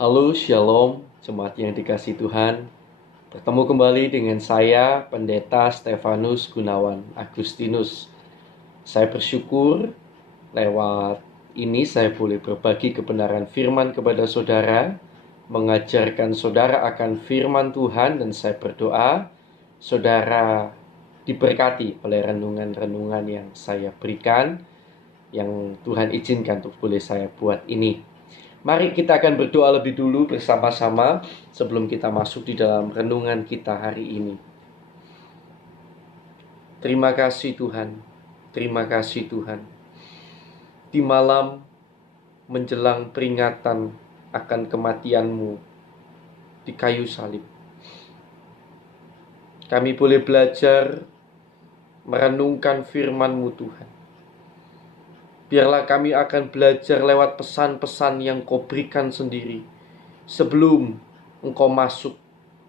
Halo, Shalom, jemaat yang dikasihi Tuhan. Bertemu kembali dengan saya, Pendeta Stefanus Gunawan Agustinus. Saya bersyukur lewat ini saya boleh berbagi kebenaran firman kepada saudara, mengajarkan saudara akan firman Tuhan, dan saya berdoa saudara diberkati oleh renungan-renungan yang saya berikan, yang Tuhan izinkan untuk boleh saya buat ini. Mari kita akan berdoa lebih dulu bersama-sama sebelum kita masuk di dalam renungan kita hari ini. Terima kasih Tuhan, terima kasih Tuhan. Di malam menjelang peringatan akan kematian-Mu di kayu salib, kami boleh belajar merenungkan firman-Mu Tuhan. Biarlah kami akan belajar lewat pesan-pesan yang Kau berikan sendiri sebelum Engkau masuk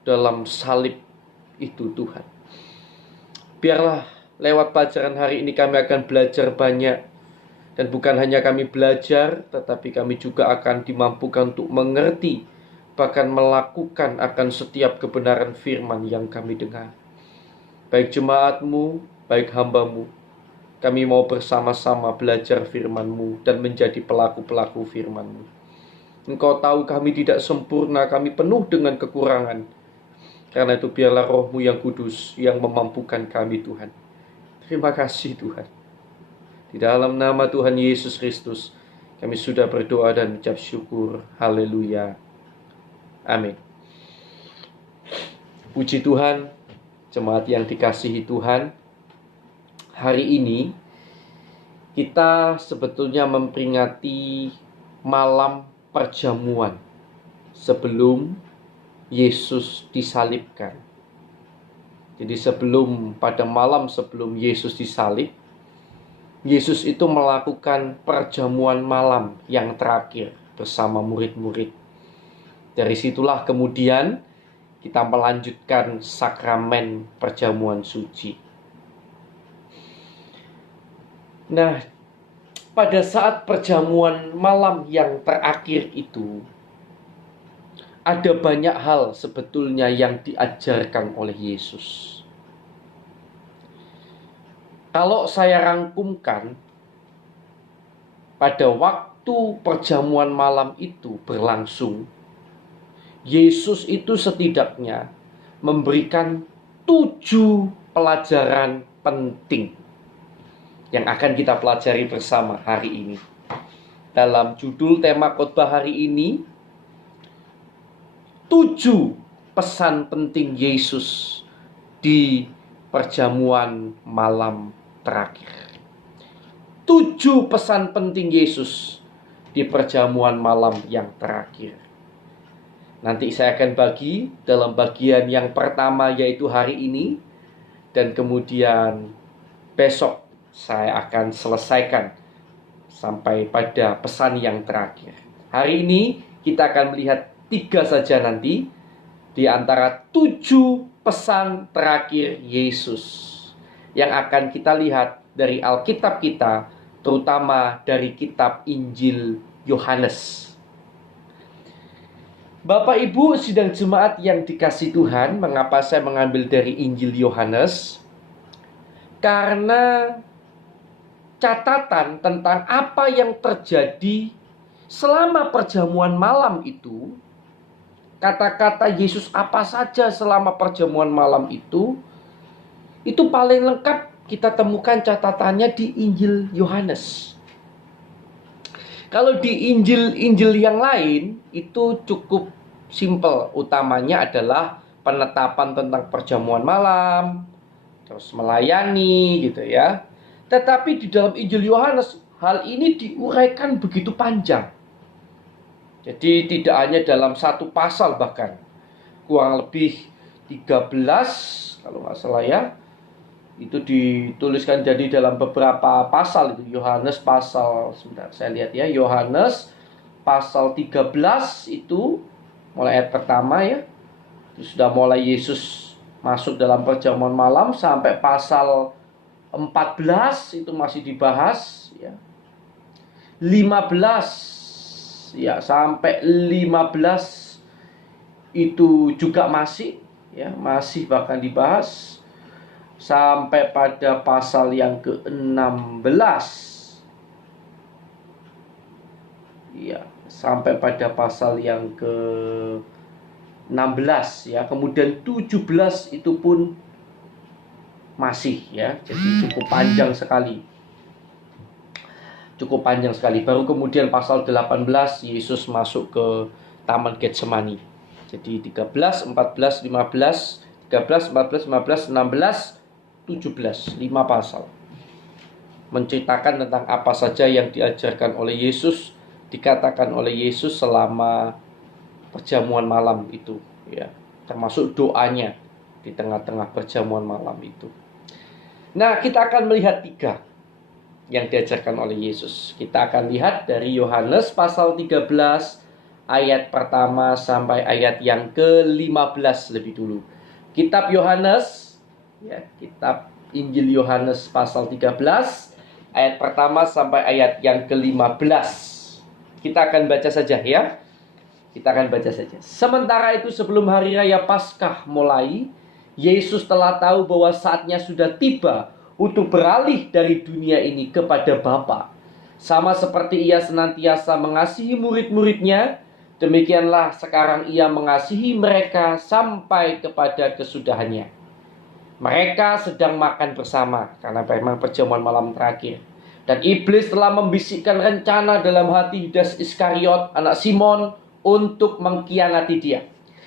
dalam salib itu Tuhan. Biarlah lewat pelajaran hari ini kami akan belajar banyak. Dan bukan hanya kami belajar, tetapi kami juga akan dimampukan untuk mengerti, bahkan melakukan akan setiap kebenaran firman yang kami dengar. Baik jemaat-Mu, baik hamba-Mu, kami mau bersama-sama belajar firman-Mu dan menjadi pelaku-pelaku firman-Mu. Engkau tahu kami tidak sempurna, kami penuh dengan kekurangan. Karena itu biarlah Roh-Mu yang kudus yang memampukan kami Tuhan. Terima kasih Tuhan. Di dalam nama Tuhan Yesus Kristus kami sudah berdoa dan mengucap syukur. Haleluya. Amin. Puji Tuhan, jemaat yang dikasihi Tuhan. Hari ini kita sebetulnya memperingati malam perjamuan sebelum Yesus disalibkan. Jadi pada malam sebelum Yesus disalib, Yesus itu melakukan perjamuan malam yang terakhir bersama murid-murid. Dari situlah kemudian kita melanjutkan sakramen perjamuan suci. Nah, pada saat perjamuan malam yang terakhir itu, ada banyak hal sebetulnya yang diajarkan oleh Yesus. Kalau saya rangkumkan, pada waktu perjamuan malam itu berlangsung, Yesus itu setidaknya memberikan 7 pelajaran penting yang akan kita pelajari bersama hari ini. Dalam judul tema khotbah hari ini, 7 pesan penting Yesus di perjamuan malam terakhir. 7 pesan penting Yesus di perjamuan malam yang terakhir. Nanti saya akan bagi dalam bagian yang pertama, yaitu hari ini, dan kemudian besok saya akan selesaikan sampai pada pesan yang terakhir. Hari ini kita akan melihat 3 saja nanti di antara 7 pesan terakhir Yesus yang akan kita lihat dari Alkitab kita, terutama dari kitab Injil Yohanes. Bapak Ibu sidang jemaat yang dikasihi Tuhan, mengapa saya mengambil dari Injil Yohanes? Karena catatan tentang apa yang terjadi selama perjamuan malam itu, kata-kata Yesus apa saja selama perjamuan malam itu paling lengkap kita temukan catatannya di Injil Yohanes. Kalau di Injil yang lain itu cukup simpel, utamanya adalah penetapan tentang perjamuan malam, terus melayani gitu ya. Tetapi di dalam Injil Yohanes hal ini diuraikan begitu panjang. Jadi tidak hanya dalam satu pasal, bahkan kurang lebih 13 kalau nggak salah ya, itu dituliskan jadi dalam beberapa pasal. Itu Yohanes pasal, sebentar saya lihat ya, Yohanes pasal 13 itu mulai ayat pertama ya, itu sudah mulai Yesus masuk dalam perjamuan malam sampai pasal 14 itu masih dibahas ya. 15 ya sampai 15 itu juga masih bahkan dibahas sampai pada pasal yang ke-16. Ya, sampai pada pasal yang ke-16 ya. Kemudian 17 itu pun masih ya. Jadi cukup panjang sekali. Baru kemudian pasal 18 Yesus masuk ke Taman Getsemani. Jadi 13, 14, 15, 13, 14, 15, 16, 17, 5 pasal. Menceritakan tentang apa saja yang diajarkan oleh Yesus, dikatakan oleh Yesus selama perjamuan malam itu ya. Termasuk doanya di tengah-tengah perjamuan malam itu. Nah, kita akan melihat 3 yang diajarkan oleh Yesus. Kita akan lihat dari Yohanes pasal 13 ayat pertama sampai ayat yang ke-15 lebih dulu. Kitab Yohanes ya, kitab Injil Yohanes pasal 13 ayat pertama sampai ayat yang ke-15. Kita akan baca saja ya. Sementara itu sebelum hari raya Paskah mulai, Yesus telah tahu bahwa saatnya sudah tiba untuk beralih dari dunia ini kepada Bapa. Sama seperti ia senantiasa mengasihi murid-muridnya, demikianlah sekarang ia mengasihi mereka sampai kepada kesudahannya. Mereka sedang makan bersama karena memang perjamuan malam terakhir. Dan iblis telah membisikkan rencana dalam hati Yudas Iskariot, anak Simon, untuk mengkhianati dia.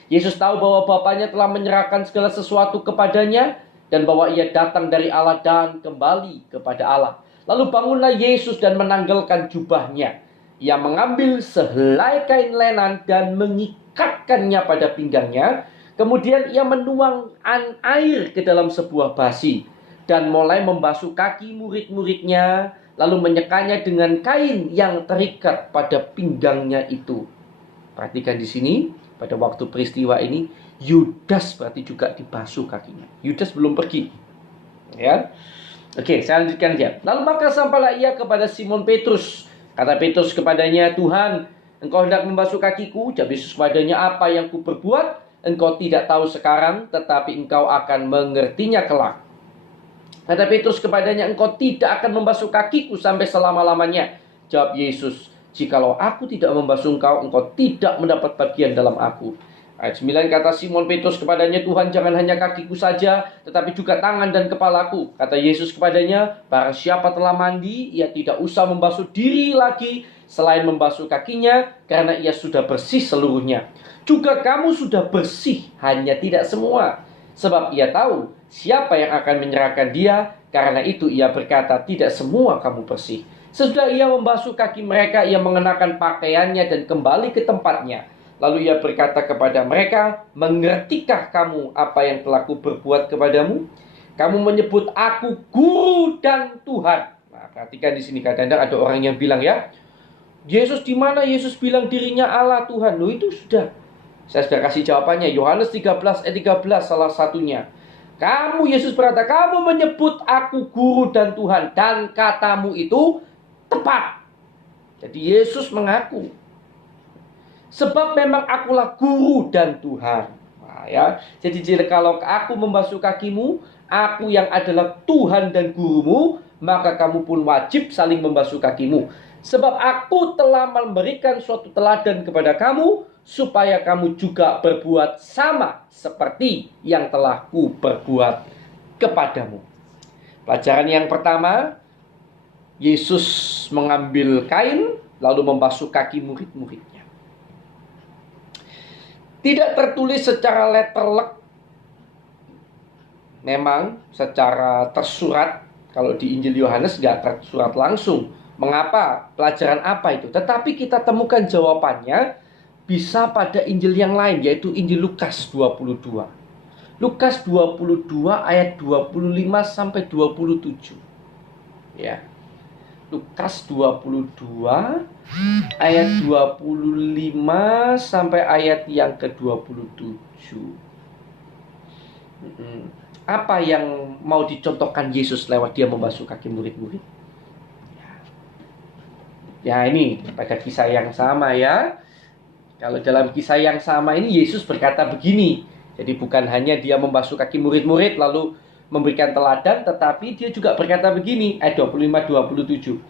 Yesus tahu bahwa Bapanya telah menyerahkan segala sesuatu kepadanya dan bahwa ia datang dari Allah dan kembali kepada Allah. Lalu bangunlah Yesus dan menanggalkan jubahnya. Ia mengambil sehelai kain lenan dan mengikatkannya pada pinggangnya. Kemudian ia menuang air ke dalam sebuah basi dan mulai membasuh kaki murid-muridnya, lalu menyekanya dengan kain yang terikat pada pinggangnya itu. Perhatikan di sini, pada waktu peristiwa ini, Yudas berarti juga dibasuh kakinya. Yudas belum pergi. Ya. Oke, saya lanjutkan aja. Lalu maka sampailah ia kepada Simon Petrus. Kata Petrus kepadanya, "Tuhan, engkau hendak membasuh kakiku?" Jawab Yesus kepadanya, "Apa yang kuperbuat, engkau tidak tahu sekarang, tetapi engkau akan mengertinya kelak." Kata Petrus kepadanya, "Engkau tidak akan membasuh kakiku sampai selama-lamanya." Jawab Yesus, "Jikalau aku tidak membasuh engkau, engkau tidak mendapat bagian dalam aku." Ayat 9 kata Simon Petrus kepadanya, "Tuhan, jangan hanya kakiku saja, tetapi juga tangan dan kepalaku." Kata Yesus kepadanya, "Barang siapa telah mandi, ia tidak usah membasuh diri lagi selain membasuh kakinya, karena ia sudah bersih seluruhnya. Juga kamu sudah bersih, hanya tidak semua. Sebab ia tahu siapa yang akan menyerahkan dia, karena itu ia berkata, tidak semua kamu bersih." Sesudah ia membasuh kaki mereka, ia mengenakan pakaiannya dan kembali ke tempatnya. Lalu ia berkata kepada mereka, "Mengertikah kamu apa yang telah kuperbuat kepadamu? Kamu menyebut aku guru dan Tuhan." Nah, perhatikan di sini kadang-kadang ada orang yang bilang ya, Yesus di mana Yesus bilang dirinya Allah Tuhan? Loh, itu sudah. Saya sudah kasih jawabannya. Yohanes 13 ayat 13 salah satunya. Yesus berkata, "Kamu menyebut aku guru dan Tuhan, dan katamu itu tepat." Jadi Yesus mengaku, sebab memang akulah guru dan Tuhan. Nah, ya. Jadi kalau aku membasuh kakimu, aku yang adalah Tuhan dan gurumu, maka kamu pun wajib saling membasuh kakimu. Sebab aku telah memberikan suatu teladan kepada kamu, supaya kamu juga berbuat sama seperti yang telah kuperbuat kepadamu. Pelajaran yang pertama, Yesus mengambil kain lalu membasuh kaki murid-muridnya. Tidak tertulis secara letterlek, memang secara tersurat. Kalau di Injil Yohanes nggak tersurat langsung. Mengapa? Pelajaran apa itu? Tetapi kita temukan jawabannya bisa pada Injil yang lain, yaitu Injil Lukas 22. Lukas 22 ayat 25 sampai 27. Ya. Lukas 22 ayat 25 sampai ayat yang ke-27. Apa yang mau dicontohkan Yesus lewat dia membasuh kaki murid-murid? Ya ini pada kisah yang sama ya. Kalau dalam kisah yang sama ini Yesus berkata begini. Jadi bukan hanya dia membasuh kaki murid-murid lalu memberikan teladan, tetapi dia juga berkata begini, ayat 25-27.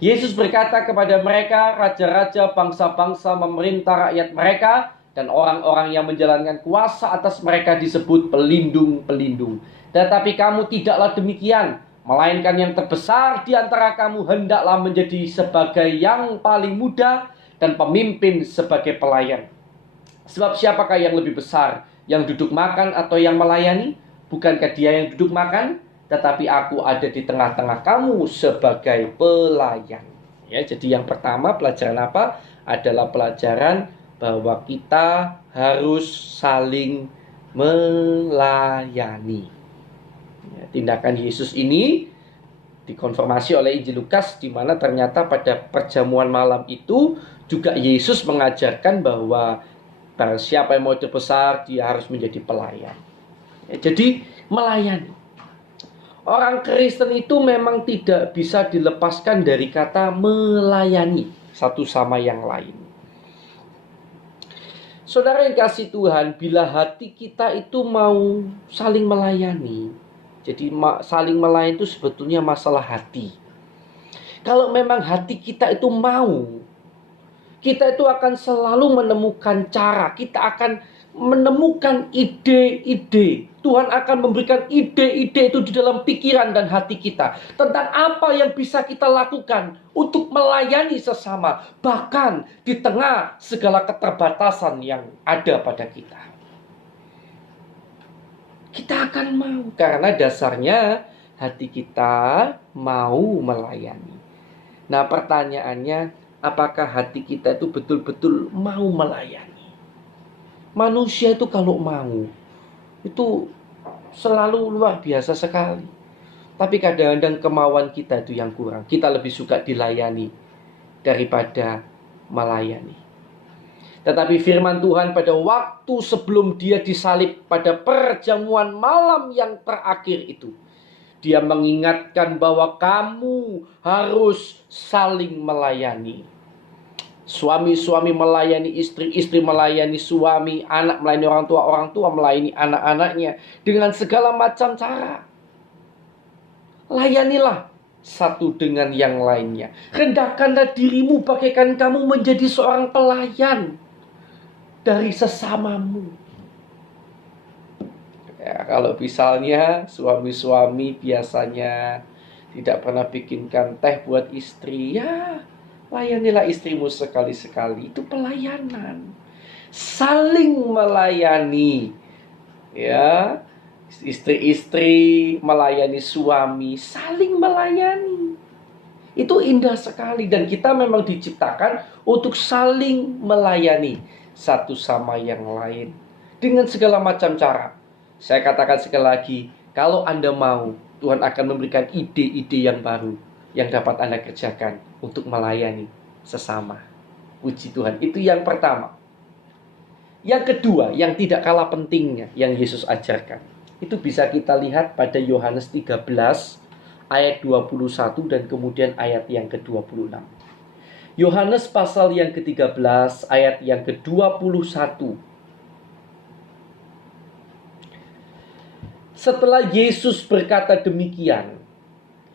Yesus berkata kepada mereka, raja-raja bangsa-bangsa memerintah rakyat mereka, dan orang-orang yang menjalankan kuasa atas mereka disebut pelindung-pelindung. Tetapi kamu tidaklah demikian, melainkan yang terbesar di antara kamu hendaklah menjadi sebagai yang paling muda dan pemimpin sebagai pelayan. Sebab siapakah yang lebih besar, yang duduk makan atau yang melayani? Bukankah dia yang duduk makan? Tetapi aku ada di tengah-tengah kamu sebagai pelayan. Ya, jadi yang pertama pelajaran apa? Adalah pelajaran bahwa kita harus saling melayani. Ya, tindakan Yesus ini dikonfirmasi oleh Injil Lukas, di mana ternyata pada perjamuan malam itu juga Yesus mengajarkan bahwa barang siapa yang mau terbesar, dia harus menjadi pelayan. Ya, jadi melayani. Orang Kristen itu memang tidak bisa dilepaskan dari kata melayani satu sama yang lain. Saudara yang kasih Tuhan, bila hati kita itu mau saling melayani, jadi saling melayani itu sebetulnya masalah hati. Kalau memang hati kita itu mau, kita itu akan selalu menemukan cara, kita akan menemukan ide-ide. Tuhan akan memberikan ide-ide itu di dalam pikiran dan hati kita tentang apa yang bisa kita lakukan untuk melayani sesama, bahkan di tengah segala keterbatasan yang ada pada kita. Kita akan mau, karena dasarnya hati kita mau melayani. Nah, pertanyaannya, apakah hati kita itu betul-betul mau melayani? Manusia itu kalau mau, itu selalu luar biasa sekali. Tapi kadang-kadang kemauan kita itu yang kurang. Kita lebih suka dilayani daripada melayani. Tetapi firman Tuhan pada waktu sebelum dia disalib, pada perjamuan malam yang terakhir itu, dia mengingatkan bahwa kamu harus saling melayani. Suami-suami melayani istri, istri melayani suami, anak melayani orang tua melayani anak-anaknya dengan segala macam cara. Layanilah satu dengan yang lainnya. Rendahkanlah dirimu bagaikan kamu menjadi seorang pelayan dari sesamamu. Ya, kalau misalnya suami-suami biasanya tidak pernah bikinkan teh buat istri, ya layanilah istrimu sekali-sekali. Itu pelayanan. Saling melayani. Ya, istri-istri melayani suami, saling melayani. Itu indah sekali, dan kita memang diciptakan untuk saling melayani satu sama yang lain dengan segala macam cara. Saya katakan sekali lagi, kalau Anda mau, Tuhan akan memberikan ide-ide yang baru yang dapat Anda kerjakan untuk melayani sesama. Puji Tuhan. Itu yang pertama. Yang kedua, yang tidak kalah pentingnya yang Yesus ajarkan, itu bisa kita lihat pada Yohanes 13 ayat 21 dan kemudian ayat yang ke-26. Yohanes pasal yang ke-13 ayat yang ke-21. Setelah Yesus berkata demikian,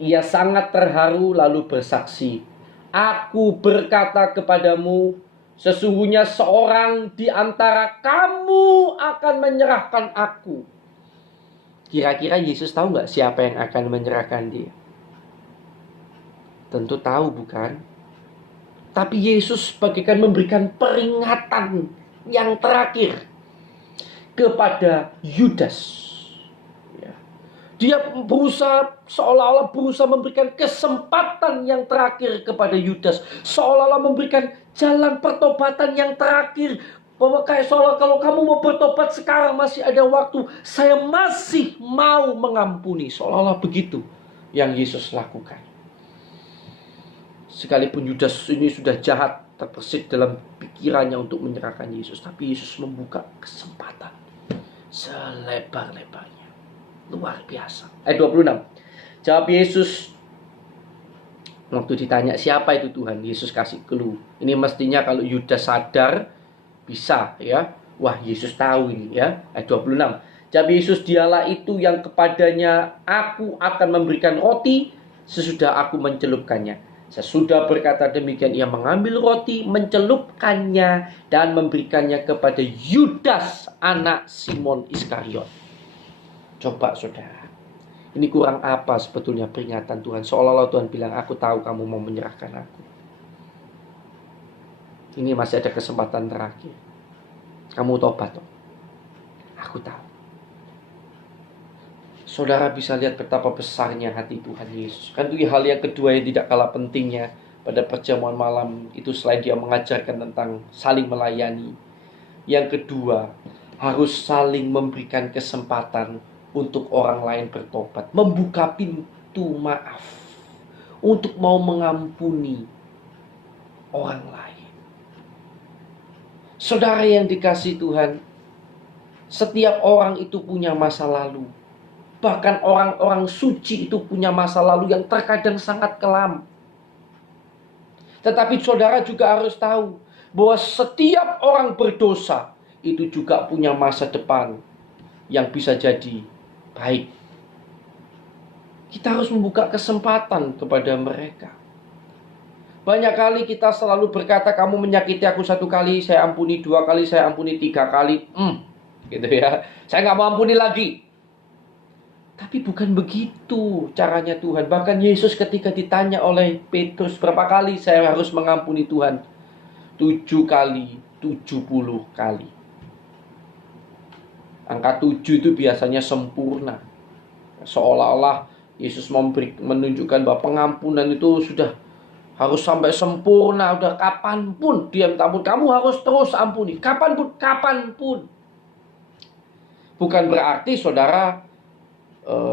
ia sangat terharu lalu bersaksi, "Aku berkata kepadamu, sesungguhnya seorang di antara kamu akan menyerahkan aku." Kira-kira Yesus tahu nggak siapa yang akan menyerahkan dia? Tentu tahu, bukan? Tapi Yesus bagaikan memberikan peringatan yang terakhir kepada Yudas. Dia seolah-olah berusaha memberikan kesempatan yang terakhir kepada Yudas. Seolah-olah memberikan jalan pertobatan yang terakhir. Bahwa kayak seolah kalau kamu mau bertobat sekarang masih ada waktu. Saya masih mau mengampuni. Seolah-olah begitu yang Yesus lakukan. Sekalipun Yudas ini sudah jahat, terbesit dalam pikirannya untuk menyerahkan Yesus. Tapi Yesus membuka kesempatan selebar-lebarnya. Luar biasa. Ayat 26. Jawab Yesus, Waktu ditanya siapa itu Tuhan, Yesus kasih clue. Ini mestinya kalau Yudas sadar, bisa ya. Wah, Yesus tahu ini ya. Ayat 26. Jawab Yesus, dialah itu yang kepadanya aku akan memberikan roti sesudah aku mencelupkannya. Sesudah berkata demikian, ia mengambil roti, mencelupkannya, dan memberikannya kepada Yudas, anak Simon Iskariot. Coba saudara, ini kurang apa sebetulnya peringatan Tuhan? Seolah-olah Tuhan bilang, aku tahu kamu mau menyerahkan aku. Ini masih ada kesempatan terakhir. Kamu tobat. Aku tahu. Saudara bisa lihat betapa besarnya hati Tuhan Yesus. Kan itu hal yang kedua yang tidak kalah pentingnya pada perjamuan malam itu, selain dia mengajarkan tentang saling melayani. Yang kedua, harus saling memberikan kesempatan untuk orang lain bertobat, membuka pintu maaf, untuk mau mengampuni orang lain. Saudara yang dikasihi Tuhan, setiap orang itu punya masa lalu. Bahkan orang-orang suci itu punya masa lalu yang terkadang sangat kelam. Tetapi saudara juga harus tahu bahwa setiap orang berdosa itu juga punya masa depan yang bisa jadi baik. Kita harus membuka kesempatan kepada mereka. Banyak kali kita selalu berkata, kamu menyakiti aku 1 kali, saya ampuni 2 kali, saya ampuni 3 kali. Gitu ya. Saya gak mau ampuni lagi. Tapi bukan begitu caranya Tuhan. Bahkan Yesus ketika ditanya oleh Petrus, berapa kali saya harus mengampuni Tuhan? 7 kali, 70 kali. Angka 7 itu biasanya sempurna. Seolah-olah Yesus menunjukkan bahwa pengampunan itu sudah harus sampai sempurna. Udah kapanpun dia minta ampun, kamu harus terus ampuni. Kapanpun. Bukan berarti saudara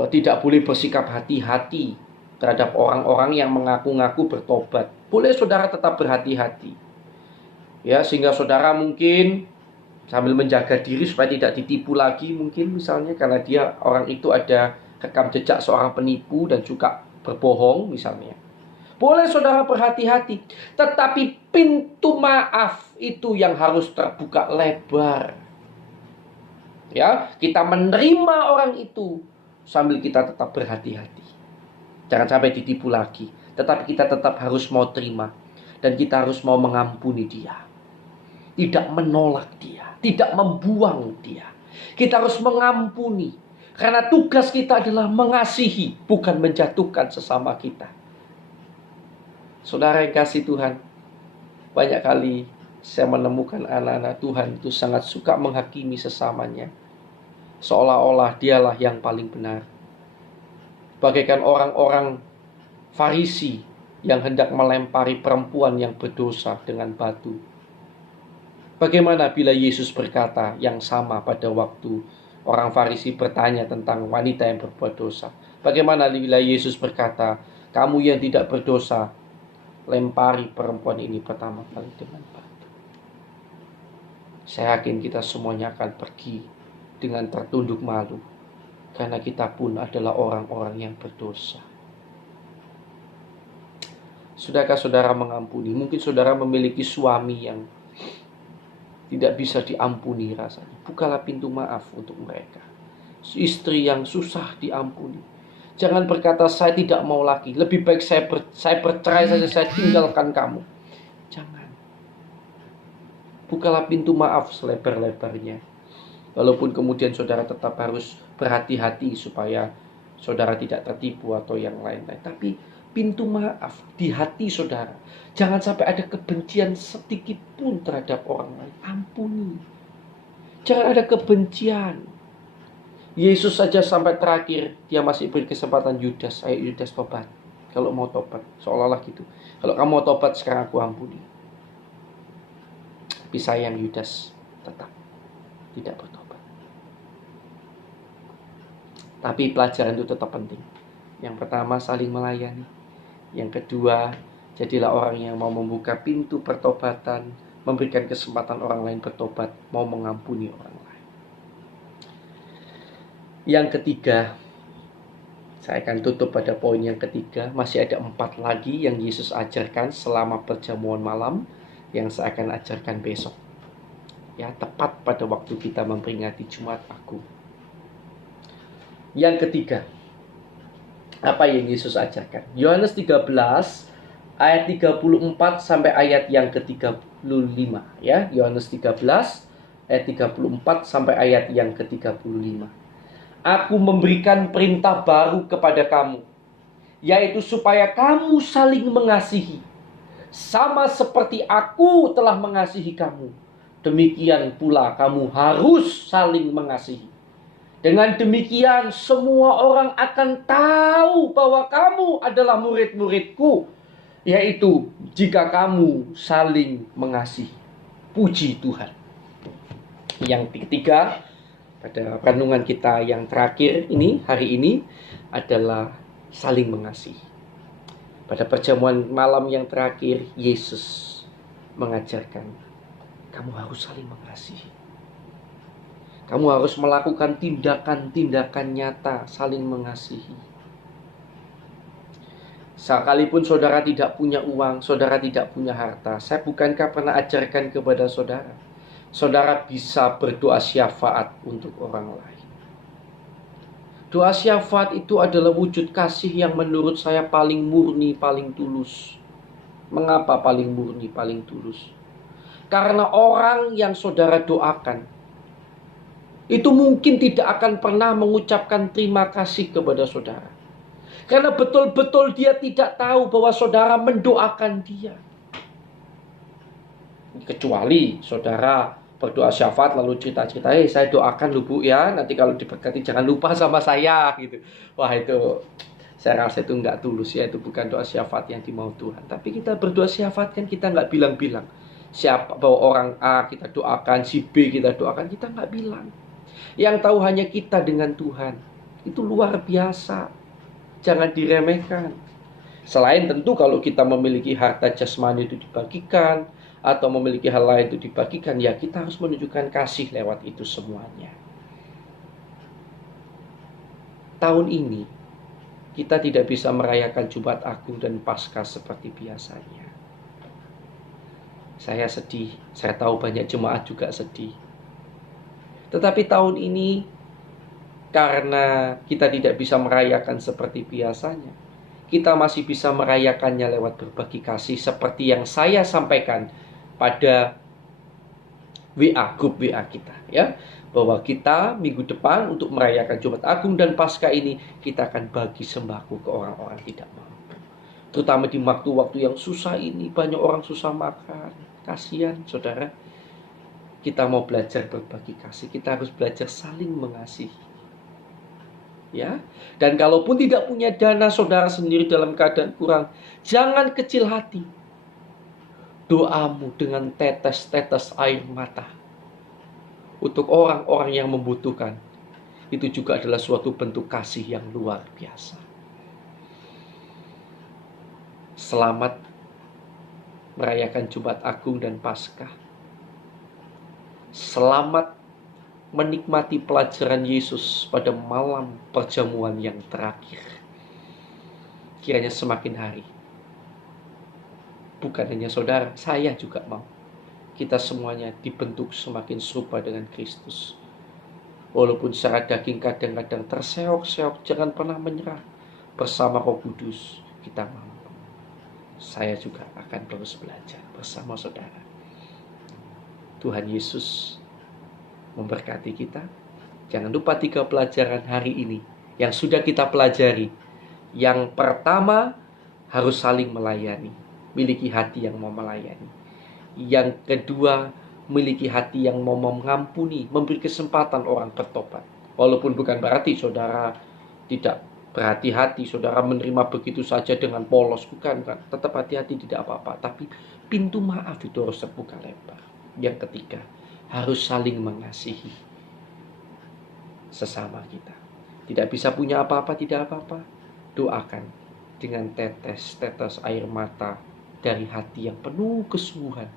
tidak boleh bersikap hati-hati terhadap orang-orang yang mengaku-ngaku bertobat. Boleh saudara tetap berhati-hati. Ya, sehingga saudara mungkin sambil menjaga diri supaya tidak ditipu lagi, mungkin misalnya karena dia orang itu ada rekam jejak seorang penipu dan juga berbohong misalnya. Boleh saudara berhati-hati, tetapi pintu maaf itu yang harus terbuka lebar. Ya, kita menerima orang itu sambil kita tetap berhati-hati. Jangan sampai ditipu lagi, tetapi kita tetap harus mau terima dan kita harus mau mengampuni dia. Tidak menolak dia, tidak membuang dia. Kita harus mengampuni. Karena tugas kita adalah mengasihi, bukan menjatuhkan sesama kita. Saudara yang kasih Tuhan, banyak kali saya menemukan anak-anak Tuhan itu sangat suka menghakimi sesamanya. Seolah-olah dialah yang paling benar. Bagaikan orang-orang Farisi yang hendak melempari perempuan yang berdosa dengan batu. Bagaimana bila Yesus berkata yang sama pada waktu orang Farisi bertanya tentang wanita yang berbuat dosa? Bagaimana bila Yesus berkata, kamu yang tidak berdosa, lempari perempuan ini pertama kali dengan batu? Saya yakin kita semuanya akan pergi dengan tertunduk malu, karena kita pun adalah orang-orang yang berdosa. Sudahkah saudara mengampuni? Mungkin saudara memiliki suami yang tidak bisa diampuni rasanya. Bukalah pintu maaf untuk mereka. Istri yang susah diampuni. Jangan berkata, saya tidak mau lagi. Lebih baik saya bercerai saja, saya tinggalkan kamu. Jangan. Bukalah pintu maaf selebar-lebarnya. Walaupun kemudian saudara tetap harus berhati-hati supaya saudara tidak tertipu atau yang lain-lain. Tapi pintu maaf di hati saudara. Jangan sampai ada kebencian sedikit pun terhadap orang lain. Ampuni. Jangan ada kebencian. Yesus saja sampai terakhir dia masih beri kesempatan Yudas. Ayo Yudas tobat. Kalau mau tobat. Seolah-olah gitu. Kalau kamu mau tobat sekarang aku ampuni. Tapi sayang Yudas tetap tidak bertobat. Tapi pelajaran itu tetap penting. Yang pertama saling melayani. Yang kedua, jadilah orang yang mau membuka pintu pertobatan, memberikan kesempatan orang lain bertobat, mau mengampuni orang lain. Yang ketiga, Saya akan tutup pada poin yang ketiga. Masih ada 4 lagi yang Yesus ajarkan selama perjamuan malam yang saya akan ajarkan besok. Ya, tepat pada waktu kita memperingati Jumat Agung. Yang ketiga, apa yang Yesus ajarkan? Yohanes 13 ayat 34 sampai ayat yang ke-35 ya. Yohanes 13 ayat 34 sampai ayat yang ke-35. Aku memberikan perintah baru kepada kamu, yaitu supaya kamu saling mengasihi. Sama seperti aku telah mengasihi kamu, demikian pula kamu harus saling mengasihi. Dengan demikian semua orang akan tahu bahwa kamu adalah murid-muridku, yaitu jika kamu saling mengasihi. Puji Tuhan. Yang ketiga, pada renungan kita yang terakhir ini, hari ini, adalah saling mengasihi. Pada perjamuan malam yang terakhir, Yesus mengajarkan, kamu harus saling mengasihi. Kamu harus melakukan tindakan-tindakan nyata saling mengasihi. Sekalipun saudara tidak punya uang, saudara tidak punya harta, saya bukankah pernah ajarkan kepada saudara, saudara bisa berdoa syafaat untuk orang lain. Doa syafaat itu adalah wujud kasih yang menurut saya paling murni, paling tulus. Mengapa paling murni, paling tulus? Karena orang yang saudara doakan itu mungkin tidak akan pernah mengucapkan terima kasih kepada saudara. Karena betul-betul dia tidak tahu bahwa saudara mendoakan dia. Kecuali saudara berdoa syafaat lalu cerita-cerita, saya doakan lu Bu ya, nanti kalau diberkati jangan lupa sama saya gitu. Wah, itu saya rasa itu nggak tulus ya, itu bukan doa syafaat yang dimau Tuhan. Tapi kita berdoa syafaat kan kita nggak bilang-bilang siapa bahwa orang A kita doakan, si B kita doakan, kita nggak bilang. Yang tahu hanya kita dengan Tuhan. Itu luar biasa. Jangan diremehkan. Selain tentu kalau kita memiliki harta jasmani itu dibagikan, atau memiliki hal lain itu dibagikan, ya kita harus menunjukkan kasih lewat itu semuanya. Tahun ini kita tidak bisa merayakan Jumat Agung dan Paskah seperti biasanya. Saya sedih, saya tahu banyak jemaat juga sedih. Tetapi tahun ini karena kita tidak bisa merayakan seperti biasanya, kita masih bisa merayakannya lewat berbagi kasih seperti yang saya sampaikan pada grup WA kita ya, bahwa kita minggu depan untuk merayakan Jumat Agung dan Paskah ini kita akan bagi sembako ke orang-orang tidak mampu. Terutama di waktu-waktu yang susah ini, banyak orang susah makan. Kasihan saudara. Kita mau belajar berbagi kasih, kita harus belajar saling mengasihi. Ya, dan kalaupun tidak punya dana, saudara sendiri dalam keadaan kurang, jangan kecil hati. Doamu dengan tetes-tetes air mata untuk orang-orang yang membutuhkan, itu juga adalah suatu bentuk kasih yang luar biasa. Selamat merayakan Jumat Agung dan Paskah. Selamat menikmati pelajaran Yesus pada malam perjamuan yang terakhir. Kiranya semakin hari, bukan hanya saudara, saya juga mau, kita semuanya dibentuk semakin serupa dengan Kristus. Walaupun secara daging kadang-kadang terseok-seok, jangan pernah menyerah. Bersama Roh Kudus kita mampu. Saya juga akan terus belajar bersama saudara. Tuhan Yesus memberkati kita. Jangan lupa 3 pelajaran hari ini yang sudah kita pelajari. Yang pertama, harus saling melayani. Miliki hati yang mau melayani. Yang kedua, miliki hati yang mau mengampuni, memberi kesempatan orang bertobat. Walaupun bukan berarti saudara tidak berhati-hati, saudara menerima begitu saja dengan polos, bukan kan? Tetap hati-hati, tidak apa-apa. Tapi pintu maaf itu harus terbuka lebar. Yang ketiga, harus saling mengasihi sesama kita. Tidak bisa punya apa-apa, tidak apa-apa. Doakan dengan tetes-tetes air mata dari hati yang penuh kesungguhan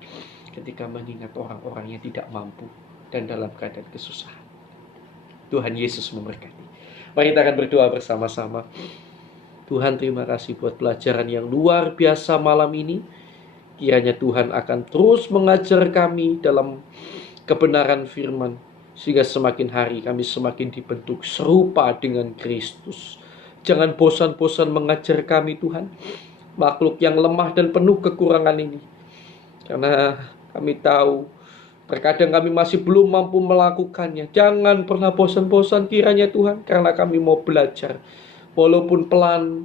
ketika mengingat orang-orang yang tidak mampu dan dalam keadaan kesusahan. Tuhan Yesus memberkati. Mari kita akan berdoa bersama-sama. Tuhan, terima kasih buat pelajaran yang luar biasa malam ini. Kiranya Tuhan akan terus mengajar kami dalam kebenaran firman, sehingga semakin hari kami semakin dibentuk serupa dengan Kristus. Jangan bosan-bosan mengajar kami Tuhan, makhluk yang lemah dan penuh kekurangan ini. Karena kami tahu terkadang kami masih belum mampu melakukannya. Jangan pernah bosan-bosan kiranya Tuhan, karena kami mau belajar. Walaupun pelan,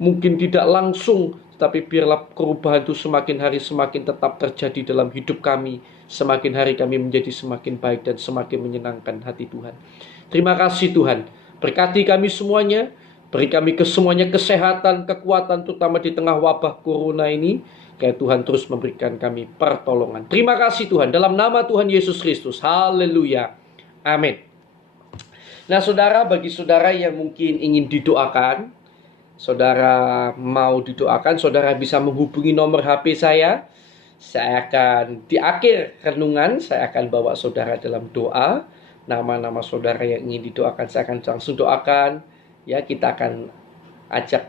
mungkin tidak langsung, tapi biarlah perubahan itu semakin hari semakin tetap terjadi dalam hidup kami. Semakin hari kami menjadi semakin baik dan semakin menyenangkan hati Tuhan. Terima kasih Tuhan. Berkati kami semuanya. Beri kami semuanya kesehatan, kekuatan, terutama di tengah wabah corona ini. Kayak Tuhan terus memberikan kami pertolongan. Terima kasih Tuhan. Dalam nama Tuhan Yesus Kristus. Haleluya. Amin. Nah saudara, bagi saudara yang mungkin ingin didoakan, saudara mau didoakan, saudara bisa menghubungi nomor HP saya. Saya akan di akhir renungan, saya akan bawa saudara dalam doa. Nama-nama saudara yang ingin didoakan, saya akan langsung doakan. Ya, kita akan ajak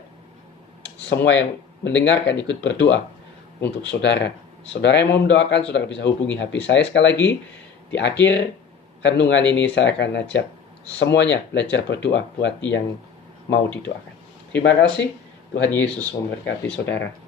semua yang mendengarkan ikut berdoa untuk saudara. Saudara yang mau mendoakan, saudara bisa hubungi HP saya sekali lagi. Di akhir renungan ini saya akan ajak semuanya belajar berdoa buat yang mau didoakan. Terima kasih. Tuhan Yesus memberkati saudara.